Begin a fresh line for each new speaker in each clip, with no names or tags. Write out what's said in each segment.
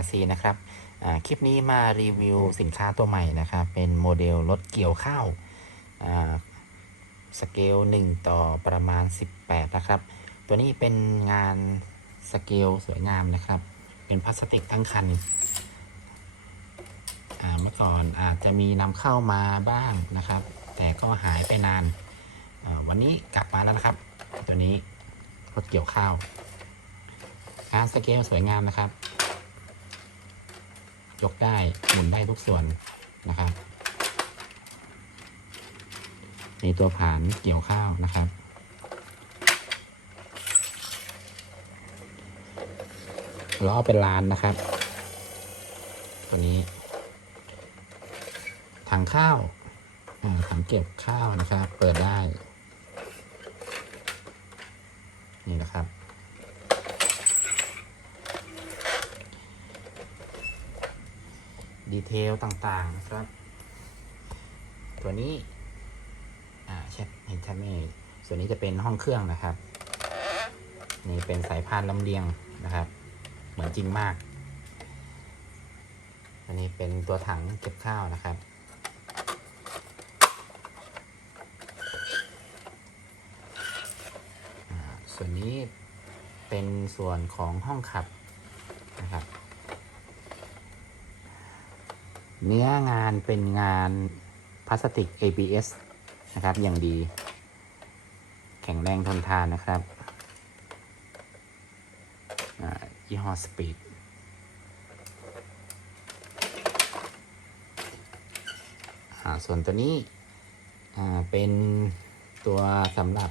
RC นะครับคลิปนี้มารีวิวสินค้าตัวใหม่นะครับ เป็นโมเดลรถเกี่ยวข้าวสเกล 1 ต่อประมาณ 18 นะครับ ตัวนี้เป็นงานสเกลสวยงามนะครับ เป็นพลาสติกทั้งคันเมื่อก่อนอาจจะมีนำเข้ามาบ้างนะครับ แต่ก็หายไปนาน วันนี้กลับมาแล้วนะครับ ตัวนี้รถเกี่ยวข้าวงานสเกลสวยงามนะครับ ยกได้หมุนได้ทุกส่วนนะครับมีตัวผานเกี่ยวข้าวนะครับ ล้อเป็นลานนะครับ ตัวนี้ ถังข้าวถังเก็บข้าวนะครับ เปิดได้ นี่นะครับ ดีเทลต่างๆนะครับ ตัวนี้ อ่าเช็ดเห็นชัดไหมส่วนนี้จะเป็นห้องเครื่องนะครับ นี่เป็นสายพานลำเลียงนะครับ เหมือนจริงมาก อันนี้เป็นตัวถังเก็บข้าวนะครับอ่าส่วนนี้เป็นส่วนของห้องขับ เนื้องานเป็นงานพลาสติก ABS นะครับ อย่างดี แข็งแรงทนทานนะครับอ่ายี่ห้อสปีดส่วนตัวนี้อ่าเป็นตัวสำหรับ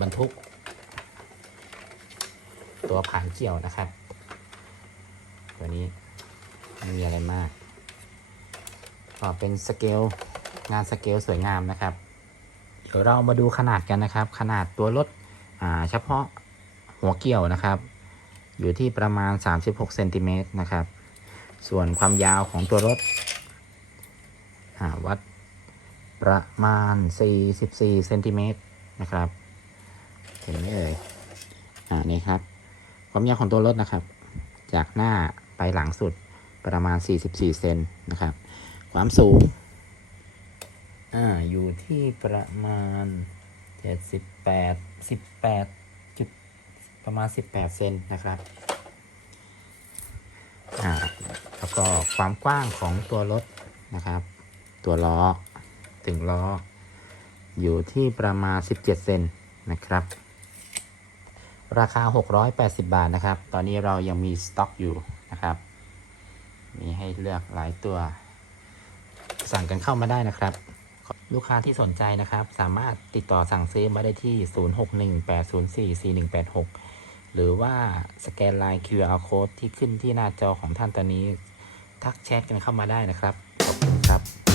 บรรทุก ตัวผานเกี่ยวนะครับ ตัวนี้ไม่มีอะไรมาก ก็เป็นสเกลงานสเกลสวยงามนะครับ เดี๋ยวเรามาดูขนาดกันนะครับ ขนาดตัวรถอ่าเฉพาะหัวเกี่ยวนะครับ อยู่ที่ประมาณ 36เซนติเมตรนะครับ ส่วนความยาวของตัวรถอ่าวัดประมาณ 44เซนติเมตรนะครับ เห็นไหมเอ่ยอ่านี่ครับ ความยาวของตัวรถนะครับ จากหน้าไปหลังสุดประมาณ 44 เซนนะครับ ความสูง อ่า อยู่ที่ประมาณ78 18จุดประมาณ18เซนนะครับ อ่า แล้วก็ความกว้างของตัวรถนะครับ ตัวล้อถึงล้อ อยู่ที่ประมาณ17เซนนะครับ ราคา 680 บาทนะครับ ตอนนี้เรายังมีสต็อกอยู่นะครับ มีให้เลือกหลายตัว สั่งกันเข้ามาได้นะครับ ลูกค้าที่สนใจนะครับ สามารถติดต่อสั่งซื้อมาได้ที่ 0618044186 หรือว่าสแกนไลน์ QR code ที่ขึ้นที่หน้าจอของท่านตอนนี้ ทักแชทกันเข้ามาได้นะครับ ขอบคุณครับ